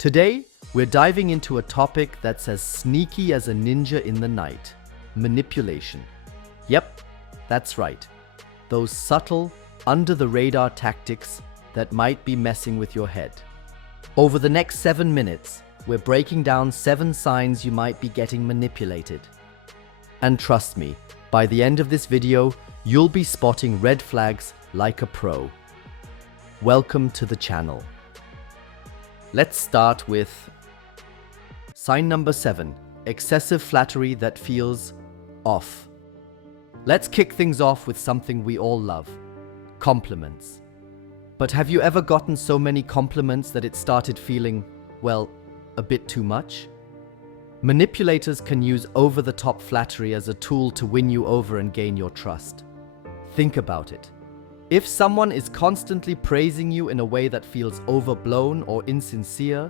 Today, we're diving into a topic that's as sneaky as a ninja in the night: manipulation. Yep, that's right. Those subtle, under-the-radar tactics that might be messing with your head. Over the next 7 minutes, we're breaking down 7 signs you might be getting manipulated. And trust me, by the end of this video, you'll be spotting red flags like a pro. Welcome to the channel. Let's start with sign number 7, excessive flattery that feels off. Let's kick things off with something we all love: compliments. But have you ever gotten so many compliments that it started feeling, well, a bit too much? Manipulators can use over-the-top flattery as a tool to win you over and gain your trust. Think about it. If someone is constantly praising you in a way that feels overblown or insincere,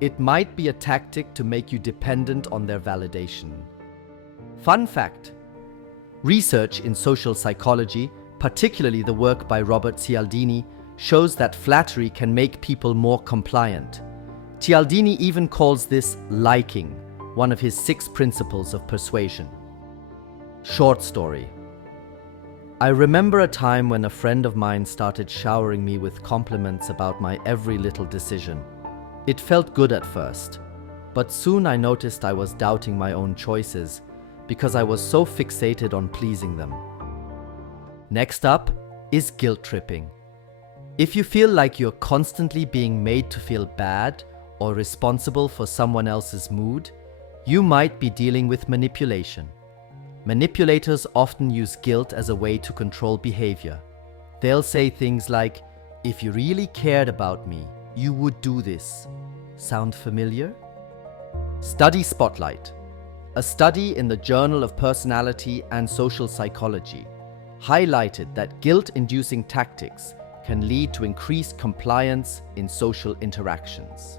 it might be a tactic to make you dependent on their validation. Fun fact: research in social psychology, particularly the work by Robert Cialdini, shows that flattery can make people more compliant. Cialdini even calls this liking, one of his 6 principles of persuasion. Short story. I remember a time when a friend of mine started showering me with compliments about my every little decision. It felt good at first, but soon I noticed I was doubting my own choices because I was so fixated on pleasing them. Next up is guilt tripping. If you feel like you're constantly being made to feel bad or responsible for someone else's mood, you might be dealing with manipulation. Manipulators often use guilt as a way to control behavior. They'll say things like, "If you really cared about me, you would do this." Sound familiar? Study Spotlight, a study in the Journal of Personality and Social Psychology, highlighted that guilt-inducing tactics can lead to increased compliance in social interactions.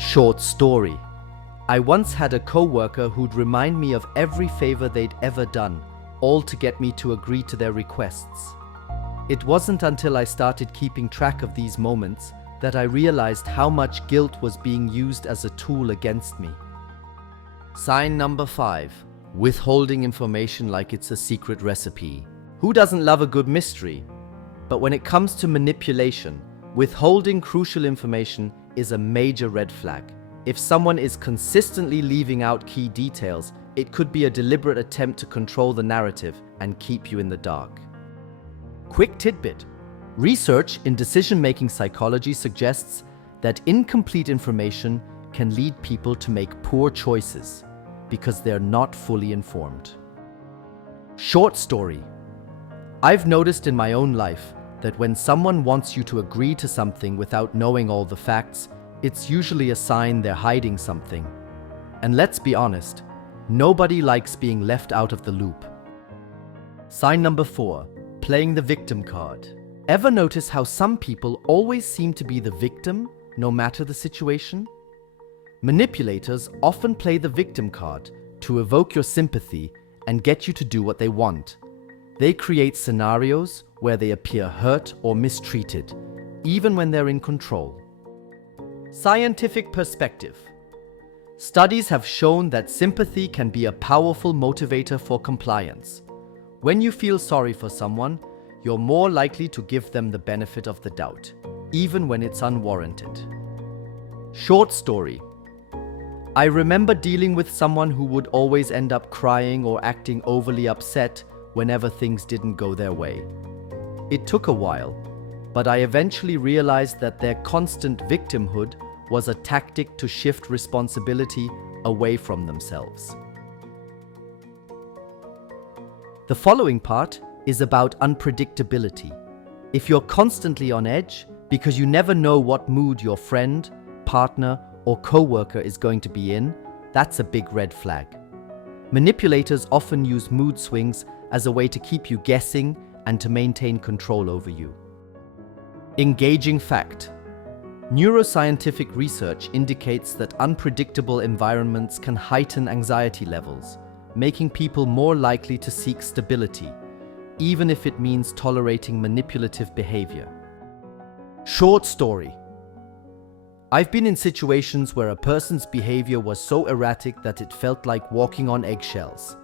Short story. I once had a co-worker who'd remind me of every favor they'd ever done, all to get me to agree to their requests. It wasn't until I started keeping track of these moments that I realized how much guilt was being used as a tool against me. Sign number 5, withholding information like it's a secret recipe. Who doesn't love a good mystery? But when it comes to manipulation, withholding crucial information is a major red flag. If someone is consistently leaving out key details, it could be a deliberate attempt to control the narrative and keep you in the dark. Quick tidbit: research in decision-making psychology suggests that incomplete information can lead people to make poor choices because they're not fully informed. Short story. I've noticed in my own life that when someone wants you to agree to something without knowing all the facts, it's usually a sign they're hiding something. And let's be honest, nobody likes being left out of the loop. Sign number 4, playing the victim card. Ever notice how some people always seem to be the victim, no matter the situation? Manipulators often play the victim card to evoke your sympathy and get you to do what they want. They create scenarios where they appear hurt or mistreated, even when they're in control. Scientific perspective. Studies have shown that sympathy can be a powerful motivator for compliance. When you feel sorry for someone, you're more likely to give them the benefit of the doubt, even when it's unwarranted. Short story. I remember dealing with someone who would always end up crying or acting overly upset whenever things didn't go their way. It took a while, but I eventually realized that their constant victimhood was a tactic to shift responsibility away from themselves. The following part is about unpredictability. If you're constantly on edge because you never know what mood your friend, partner, or co-worker is going to be in, that's a big red flag. Manipulators often use mood swings as a way to keep you guessing and to maintain control over you. Engaging fact. Neuroscientific research indicates that unpredictable environments can heighten anxiety levels, making people more likely to seek stability, even if it means tolerating manipulative behavior. Short story. I've been in situations where a person's behavior was so erratic that it felt like walking on eggshells.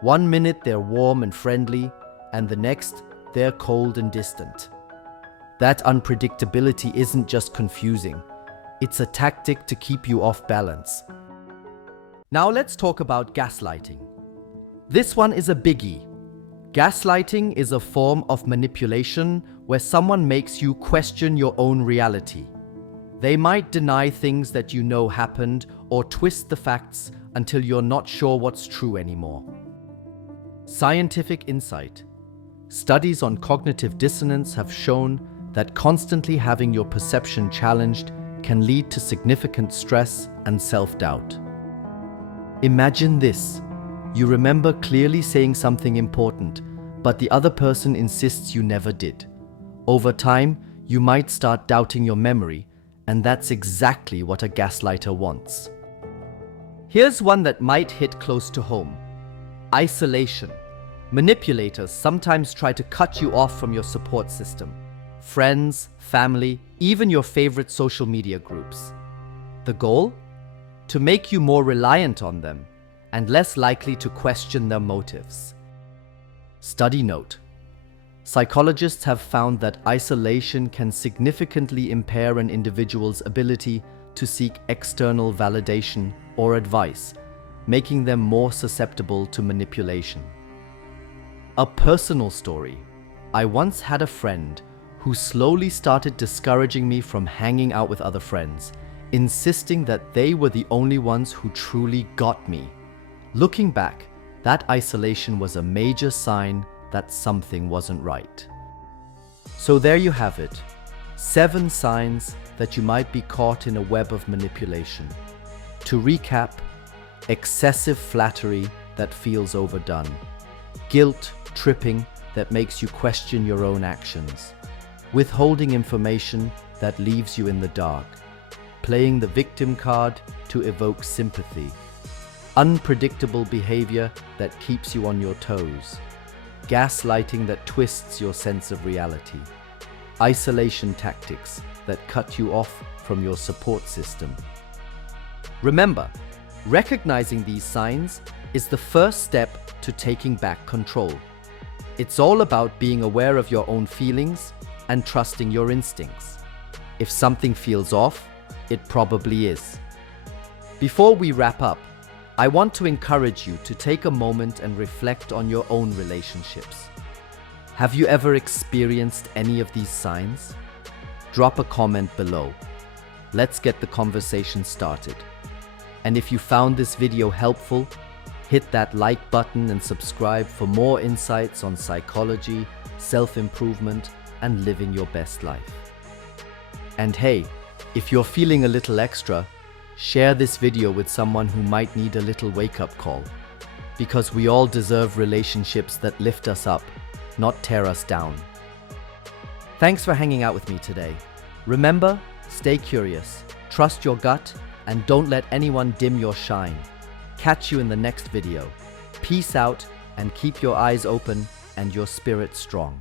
One minute they're warm and friendly, and the next they're cold and distant. That unpredictability isn't just confusing, it's a tactic to keep you off balance. Now let's talk about gaslighting. This one is a biggie. Gaslighting is a form of manipulation where someone makes you question your own reality. They might deny things that you know happened or twist the facts until you're not sure what's true anymore. Scientific insight. Studies on cognitive dissonance have shown that constantly having your perception challenged can lead to significant stress and self-doubt. Imagine this. You remember clearly saying something important, but the other person insists you never did. Over time, you might start doubting your memory, and that's exactly what a gaslighter wants. Here's one that might hit close to home. Isolation. Manipulators sometimes try to cut you off from your support system. Friends, family, even your favorite social media groups. The goal? To make you more reliant on them and less likely to question their motives. Study note. Psychologists have found that isolation can significantly impair an individual's ability to seek external validation or advice, making them more susceptible to manipulation. A personal story. I once had a friend who slowly started discouraging me from hanging out with other friends, insisting that they were the only ones who truly got me. Looking back, that isolation was a major sign that something wasn't right. So there you have it. 7 signs that you might be caught in a web of manipulation. To recap, excessive flattery that feels overdone. Guilt tripping that makes you question your own actions. Withholding information that leaves you in the dark. Playing the victim card to evoke sympathy. Unpredictable behavior that keeps you on your toes. Gaslighting that twists your sense of reality. Isolation tactics that cut you off from your support system. Remember, recognizing these signs is the first step to taking back control. It's all about being aware of your own feelings and trusting your instincts. If something feels off, it probably is. Before we wrap up, I want to encourage you to take a moment and reflect on your own relationships. Have you ever experienced any of these signs? Drop a comment below. Let's get the conversation started. And if you found this video helpful, hit that like button and subscribe for more insights on psychology, self-improvement, and living your best life. And hey, if you're feeling a little extra, share this video with someone who might need a little wake-up call. Because we all deserve relationships that lift us up, not tear us down. Thanks for hanging out with me today. Remember, stay curious, trust your gut, and don't let anyone dim your shine. Catch you in the next video. Peace out, and keep your eyes open and your spirit strong.